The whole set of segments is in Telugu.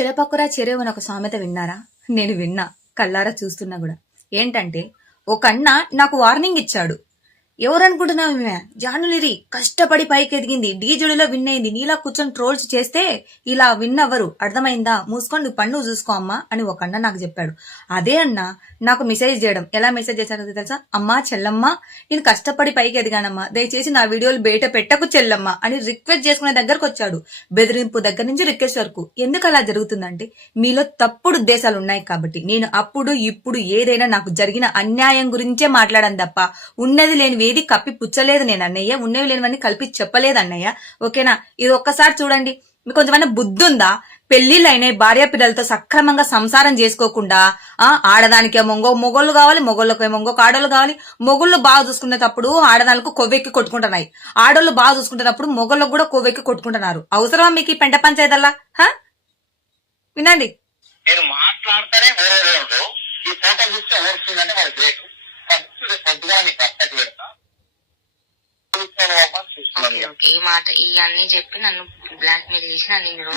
చిలపకుర చెరువు అని ఒక సామెత విన్నారా? నేను విన్నా, కల్లారా చూస్తున్నా కూడా. ఏంటంటే ఒక అన్న నాకు వార్నింగ్ ఇచ్చాడు. ఎవరనుకుంటున్నావు ఈమె? జానులిరి కష్టపడి పైకి ఎదిగింది, డీజుడిలో విన్ అయింది, నీలా కూర్చొని ట్రోల్స్ చేస్తే ఇలా విన్ అవ్వరు, అర్థమైందా? మూసుకొని నువ్వు పన్ను చూసుకో అమ్మా అని ఒక అన్న నాకు చెప్పాడు. అదే అన్న నాకు మెసేజ్ చేయడం, ఎలా మెసేజ్ చేశాడో తెలుసా? అమ్మా చెల్లమ్మ, నేను కష్టపడి పైకి ఎదిగానమ్మా, దయచేసి నా వీడియోలు బయట పెట్టకు చెల్లమ్మ అని రిక్వెస్ట్ చేసుకునే దగ్గరకు వచ్చాడు. బెదిరింపు దగ్గర నుంచి రిక్వెస్ట్ వరకు. ఎందుకు అలా జరుగుతుందంటే మీలో తప్పుడు ఉద్దేశాలు ఉన్నాయి కాబట్టి. నేను అప్పుడు ఇప్పుడు ఏదైనా నాకు జరిగిన అన్యాయం గురించే మాట్లాడాను తప్ప ఉన్నది లేని ఏది కప్పి పుచ్చలేదు నేను అన్నయ్య, ఉన్నవి లేనివన్నీ కలిపి చెప్పలేదు అన్నయ్య, ఓకేనా? ఇది ఒక్కసారి చూడండి. మీకు కొంచెమైనా బుద్ధి ఉందా? పెళ్లిళ్ళు అయినాయి, భార్య పిల్లలతో సక్రమంగా సంసారం చేసుకోకుండా ఆడదానికే మొగోళ్ళు కావాలి, మొగోళ్ళకేమో ఇంకొక ఆడోళ్ళు కావాలి. మొగుళ్ళు బాగా చూసుకునేటప్పుడు ఆడదానికి కొవ్వెక్కి కొట్టుకుంటున్నాయి, ఆడోళ్ళు బాగా చూసుకునేటప్పుడు మొగళ్ళకు కూడా కొవ్వెక్కి కొట్టుకుంటున్నారు. అవసరమా మీకు ఈ పెంట పంచాయతల్లా? వినండి. నేను మాట్లాడతానే ఈ ఫోటో చూస్తే ఓడుతుందంటే మరి గ్రేట్. పొద్దుగా నీ భర్తకి పెడతా ఈ మాట ఇవన్నీ చెప్పి నన్ను బ్లాక్ మెయిల్ చేసి నిన్ను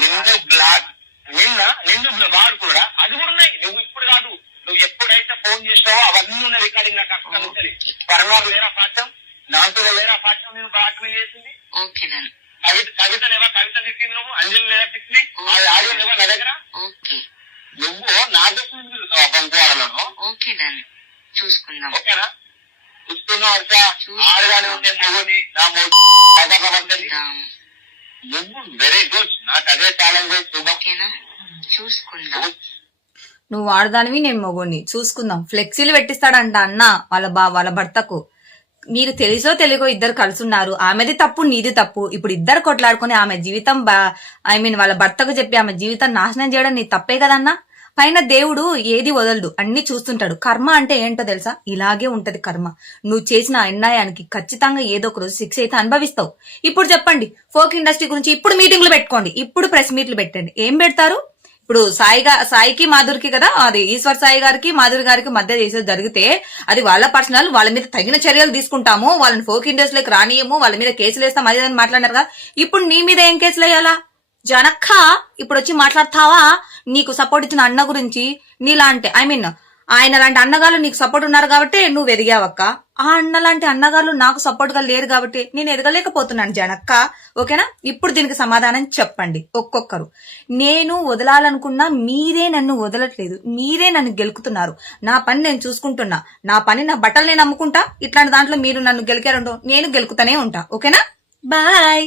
వాడుకున్నాడా? అది కూడా ఉన్నాయి. నువ్వు ఇప్పుడు కాదు, నువ్వు ఎప్పుడైతే ఫోన్ చేసినావో అవన్నీ ఉన్న రికార్డింగ్ నాకు అక్కడ పరమాలు లేరా పాఠ్యం, నాతో లేరా పాఠ్యం నేను బ్లాక్ మెయిల్ చేసింది. కవిత లేవా? కవిత తిట్టింది నువ్వు, అంజలి లేదా తిట్టింది, ఆడియో లేవా నా దగ్గర? నువ్వు నా దగ్గర పంపుకోవాలను. చూసుకుందాం, ఓకేనా? ఆడగానే ఉండే మొగుని నా నువ్వు వెరీ గుడ్, నాకు అదే ఛాలెంజ్. చూసుకుందాం. నువ్వు ఆడదానివి, నేను మొగుడిని, చూసుకుందాం. ఫ్లెక్సీలు పెట్టిస్తాడంట అన్న వాళ్ళ భర్తకు. మీరు తెలుసో తెలియకో ఇద్దరు కలుసున్నారు, ఆమెది తప్పు నీది తప్పు. ఇప్పుడు ఇద్దరు కొట్లాడుకుని ఆమె జీవితం వాళ్ళ భర్తకు చెప్పి ఆమె జీవితం నాశనం చేయడం నీ తప్పే కదన్నా. పైన దేవుడు ఏది వదలడు, అన్ని చూస్తుంటాడు. కర్మ అంటే ఏంటో తెలుసా? ఇలాగే ఉంటది కర్మ. నువ్వు చేసిన అన్యాయానికి ఖచ్చితంగా ఏదో ఒక రోజు శిక్ష అయితే అనుభవిస్తావు. ఇప్పుడు చెప్పండి, ఫోక్ ఇండస్ట్రీ గురించి ఇప్పుడు మీటింగ్లు పెట్టుకోండి, ఇప్పుడు ప్రెస్ మీట్లు పెట్టండి. ఏం పెడతారు? ఇప్పుడు సాయికి మాధురికి కదా, అది ఈశ్వర్ సాయి గారికి మాధురి గారికి మధ్య చేసేది జరిగితే అది వాళ్ళ పర్సనల్, వాళ్ళ మీద తగిన చర్యలు తీసుకుంటాము, వాళ్ళని ఫోక్ ఇండస్ట్రీలోకి రానియము, వాళ్ళ మీద కేసులు వేస్తాం, అదే మాట్లాడినారు కదా. ఇప్పుడు నీ మీద ఏం కేసులు వేయాలా? జనక్క ఇప్పుడు వచ్చి మాట్లాడతావా నీకు సపోర్ట్ ఇచ్చిన అన్న గురించి? నీలాంటి ఆయన లాంటి అన్నగారు నీకు సపోర్ట్ ఉన్నారు కాబట్టి నువ్వు ఎదిగావక్క. ఆ అన్న లాంటి అన్నగారు నాకు సపోర్ట్ గా లేరు కాబట్టి నేను ఎదగలేకపోతున్నాను జనక్క, ఓకేనా? ఇప్పుడు దీనికి సమాధానం చెప్పండి ఒక్కొక్కరు. నేను వదలాలనుకున్నా మీరే నన్ను వదలట్లేదు, మీరే నన్ను గెలుకుతున్నారు. నా పని నేను చూసుకుంటున్నా, నా పని నా బట్టలు నేను అమ్ముకుంటా. ఇట్లాంటి దాంట్లో మీరు నన్ను గెలికారంటో నేను గెలుకుతానే ఉంటా, ఓకేనా? బాయ్.